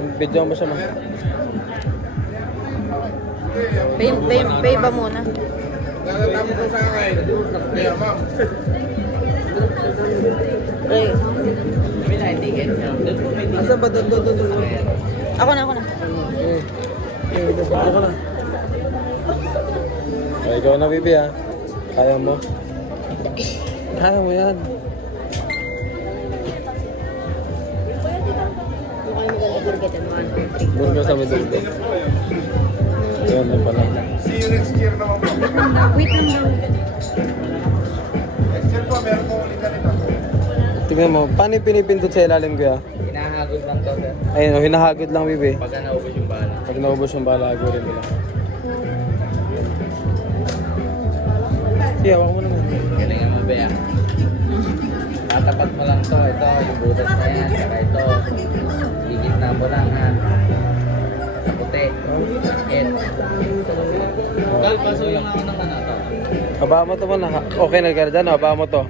Video mo siya ma. Pay ba muna? Natatapos ko sa akin. Kaya ma'am. Asa ba? Doon. Ako na. Ako na. Ay, ikaw na, Bibi, ha? Kaya mo? Kaya mo yan. Doon ka sa midul ko. Ayan, may pala. See you next year naman po. Wait lang daw. Next year po, meron po ulit ganito. Tingnan mo, paano yung pinipindot sa ilalim ko, ya? Hinahagod lang to, sir. Ayun, hinahagod lang, Bibi. Pagka naubos yung bala. Pag naubos yung bala, hagurin nila. Sige, hawak mo naman. Galingan mo ba yan? Tatapat mo lang to. Ito, yung butas na yan. Saka ito. Gigitna mo lang, ha? Sa puti. It. Gal, paso yung ako ng ano to. Habaan mo to man. Okay na ka dyan, habaan mo to.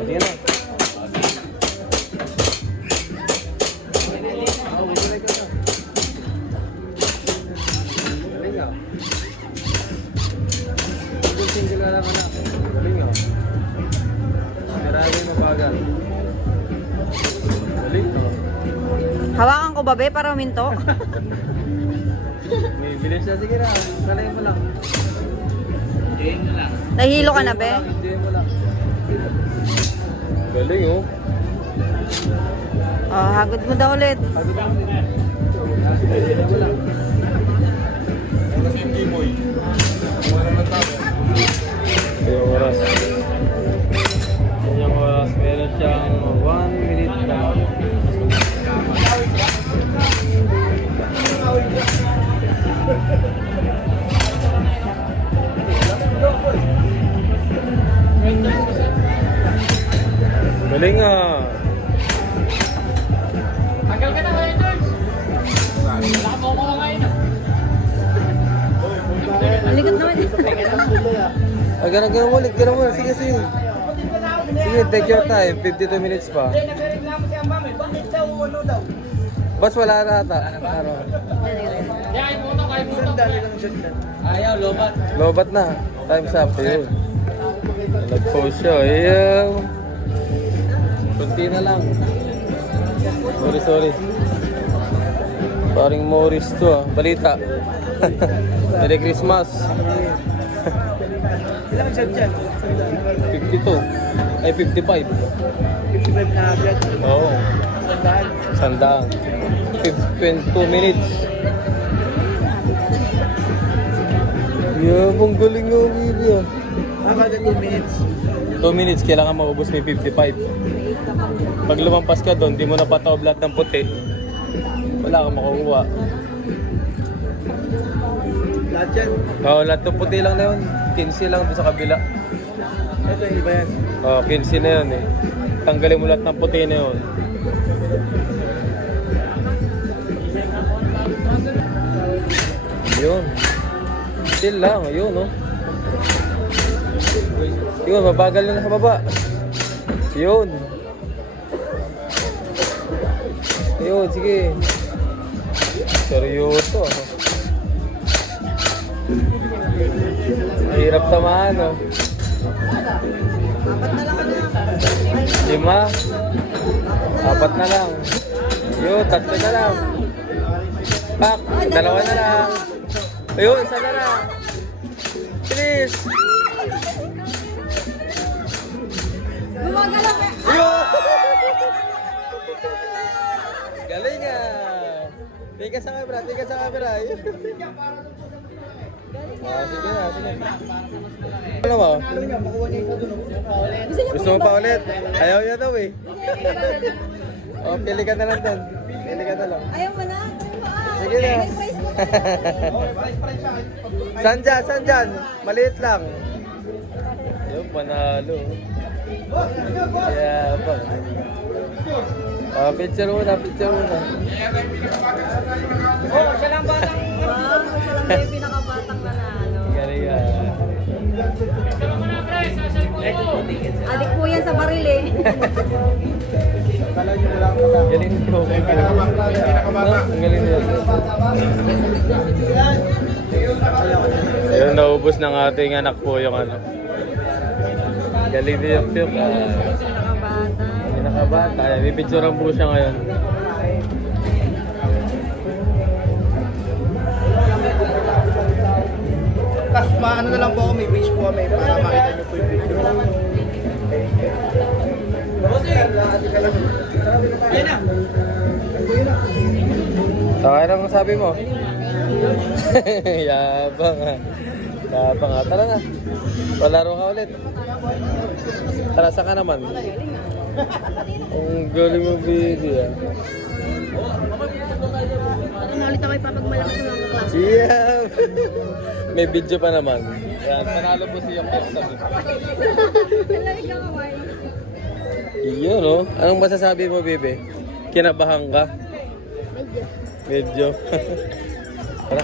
Sige na. Hawakan ko ba, be, para huminto? May bilis na, sige na. Kalayin mo lang. Diyan mo lang. Nahihilo ka na, be? Diyan mo lang. Galing, oh. Oh, hagod mo daw ulit. Diyan mo lang. Kasi yung Gimoy. Wala naman tayo. Yung oras. Yung oras. Meron siyang 1 minute na. Galing ah. Tagal ka na kayo, George. Wala mo ko ngayon. Alikat naman. Ganun ulit. Ganun mo. Sige. Sige, take your time. 52 minutes pa. Nagreklamo si Ambam eh. Bakit daw ano daw? Bas, wala na ata. Ano? Kaya mo to, kaya mo to. Ayaw, lobat. Lobat na. Time's up. Ayun. Nag-post siya. Ayun. Kunti na lang. Sorry. Paring Morris to ah. Balita. Merry Christmas. Ilang shot yan? 52. Ay, 55. 55 na agad. Oo. Sandaan. 22 minutes. Yeah, mong galing nga Willy ah. Kada 2 minutes. 2 minutes, kailangan maubos may 55. Pag lumampas ka doon, di mo napataob lahat ng puti. Wala kang makukuha. Lahat yan. Oo, lahat ng puti lang na yun. 15 lang doon sa kabila. Ito, hindi ba yan? Oo, 15 na yun eh. Tanggalin mo lahat ng puti na yun. Yun. Chill lang, yun oh. Yun, mabagal na sa baba. Yun. Yun, sige. Seryoso ah. Mahirap tamaan oh. 5. 4 na lang. Yun, 3 na lang. Pak, 2 na lang. Ayun, 1 na lang. Please. Gumagalaw ka. Ayun! Galing ah. Tigas sa camera. Sige na. Ano mo? Gusto mo pa ulit? Ayaw niya daw eh. Oh, pili ka na lang doon. Ayaw mo na. Sige na. Saan dyan? Maliit lang. Yung panalo. Yeah, ba? Picture muna. Oh, siya lang batang. Wow, siya lang yung pinakabatang nanalo. Galing ah. Adik po yan yan sa baril eh. Galing nito. Ang galing nito. Ayun, naubos ng ating anak po yung ano. Galing din yung Piyok. Nakabata. Pinakabata. May picturean po siya ngayon. Tapos paano na lang po ako, may wish po kami para makita niyo po yung video. Takay lang ang sabi mo. Yabang ha. Yabang ha. Tara na. Palaro ka ulit. Tara, saan ka naman? Ang galing mo, baby ha. Ulit ako ipapagmalaki sa mga klase. Yeah! May video pa naman. Yan, panalo po si Yok Yok sabi. Talagang kakaway. Iyon no? Anong masasabi mo, baby? Kinabahan ka? Medyo. Tara.